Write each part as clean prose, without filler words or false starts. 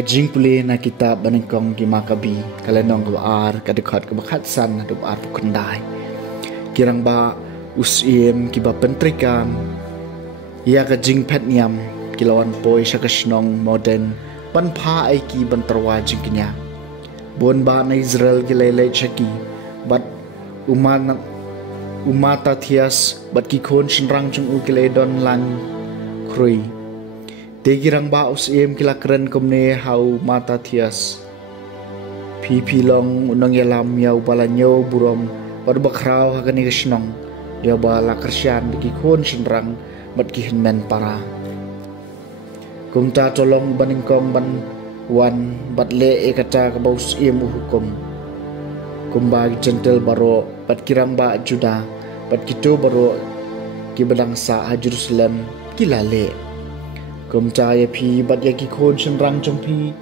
Kajing pulih na kitab banengkong ki Makabi kalenong kabaar kadekhat kabakhatsan na dubar pukandai kirang ba usim ki ba pentrikan ya kajing petniam kilawan poi sakasnong modern ban pha ai ki ban terwa jingknya bon ba na Israel ki lele chaki bat umata thias bat ki khon shinrang chung u ki le don lang krui Tegirang ba usim kila keren komne hau mata thias Pipi long unang yalam yaw balanyo burom Barbakraw hagani kasnong Yaw ba lakarsyan di kikon sinrang mat kihinmen para Kung ta tolong baningkong ban wan bat le ekata kabaw usim uhukom Kung ba gentle baro bat kirang ba juda Bat kito baro kibadang sa Jerusalem kilale Kum caya pi bat ya ki khon shinrang trong pi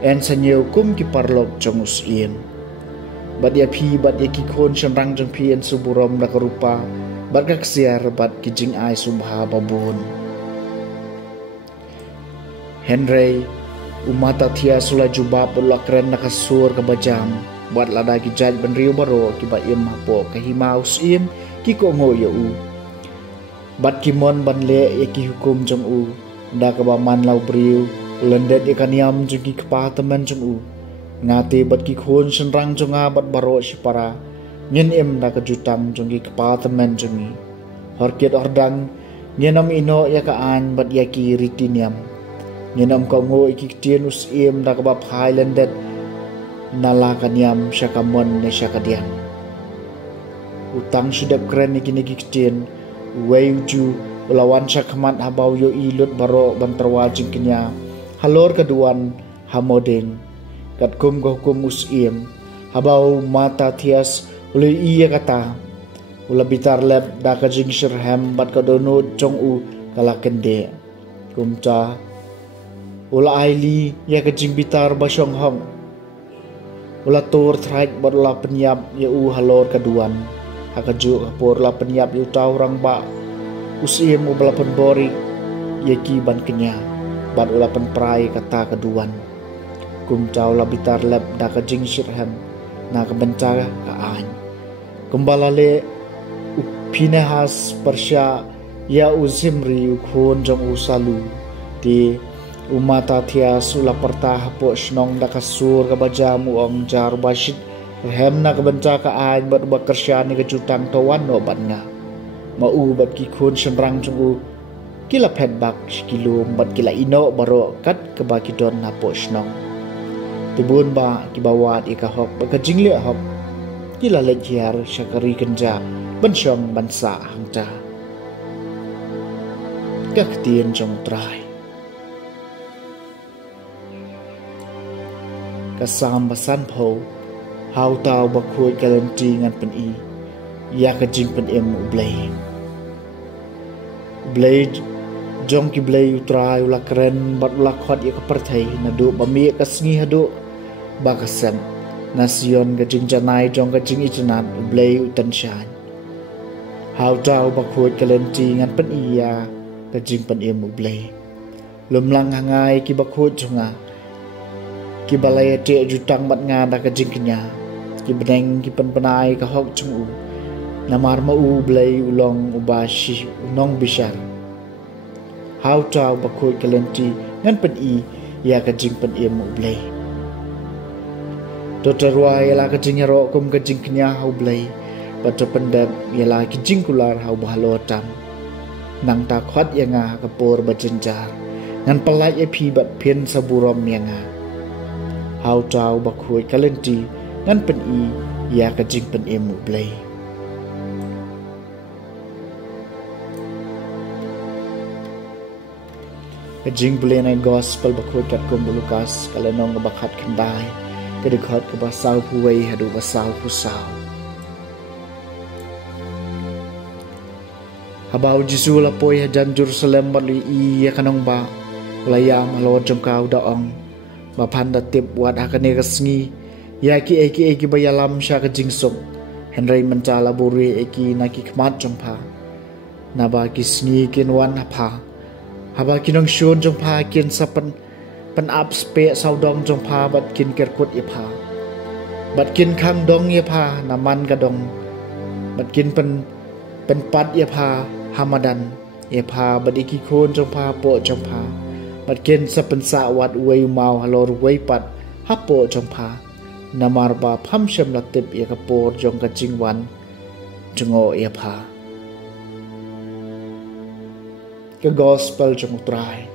en sanyo kum ki parlok trong usim bat ya ki khon shinrang trong pi en suburom da karupa bat ka ksiar bat ki jing ai subha babun Henry umata thia sula jubab lakren nakasur ka bajam bat lada ki jaj ban riu baro ki ba im hapo ka hima usim ki ko ngo yo u Bat kimon ban le yaki hukum jong u da ka ba man lau briu lendet ikaniam jong ki kepatemen jong u ngate bat ki khon shinrang jong a bat baro sipara nyen em da ka jutang jong ki kepatemen jong ni horket ordang nyenam ino ya ka an bat yaki ritiniam nyenam ka ngo iki tien us em da ka ba phai lendet nala kaniam syakamon ne syakadian utang sudah keren iki tien Wayuju lawan syakmat habau yo ilut baro banterwa jingknya halor keduan hamodeng kat kum go hukum usim habau mata thias ule iya kata ula bitar leb da ka jing shirham bat ka dono chong u kala kende kumcha ula aili ya ka jing bitar basyong hong ula tur thraik bat la penyap ya u halor keduan hakaju kapur la penyap yu tau rang ba usim u balapan bori yaki ban kenya bat ulapan prai kata keduan kum cau la bitar lab da ka jing shirham na ka benca ka an kumbalale Pinehas persya ya uzimri khon jong usalu di umata thias ula pertah po snong da kasur ka bajamu ong jar basit Hem na kabanca ka ay bat bakersya ni kajutang tawan no bat nga mau bat ki khon shinrang chung u kila phetbak skilum bat kila ino baro kat kabaki don na po snong tibun ba kibawat ikahok bakajingli hok kila lejiar syakari kenja bensyong bansa hangta kaktien jong trai kasam basan po Hau tau bakhuy kalanti ngan pen i ya ka jing pen em blade jong ki blade utrai ula keren bat ula khot ya ka parthai na do bami ka sngi hado ba ka sem nasion ka jing janai jong ka jing itanat blade utan shan hau tau bakhuy kalanti ngan pen i ya ka jing pen em blade lumlang hangai ki bakhuy jonga ki balai te jutang bat nga da ka jing kenya ki beneng ki penpenai ka hok chung u namar ma u blai ulong ubashi unong bishan how tau bakoi kalenti ngan pen i ya ka jing pen em u blai Dr. Roy la ka jing ro kum ka jing knya hau blai pada pendek ialah kijingkular hau bahalotam nang takwat yanga kapur berjenjar ngan pelai epi bat pien saburom yanga hau tau bakhui kalenti ngan pen i ya kajing pen emu blai kajing blai na gospel bakhui kat kumbulukas kalenong bakat kendai kedekhat ke basau huwei hadu basau husau habau Jisu lapoi hajan Jerusalem bali iya kanong ba layam halo jongkau daong bapan datip buat akane kesngi yaki eki bayalam sya kejingsuk Henry mencala buri eki naki kemat jongpa naba kisngi kinwan hapa haba kinong syun jongpa kin sapen pen ap spe saudong jongpa bat kin kerkut ipa bat kin kang dong ipa naman kadong bat kin pen pat ipa Hamadan ipa badiki kon jongpa po jongpa batken sapensa wat uwei mau halor uwei pat hapo jongpa namar ba phamshem latip ya kapor jong kajingwan jengo ipa ke gospel jong trai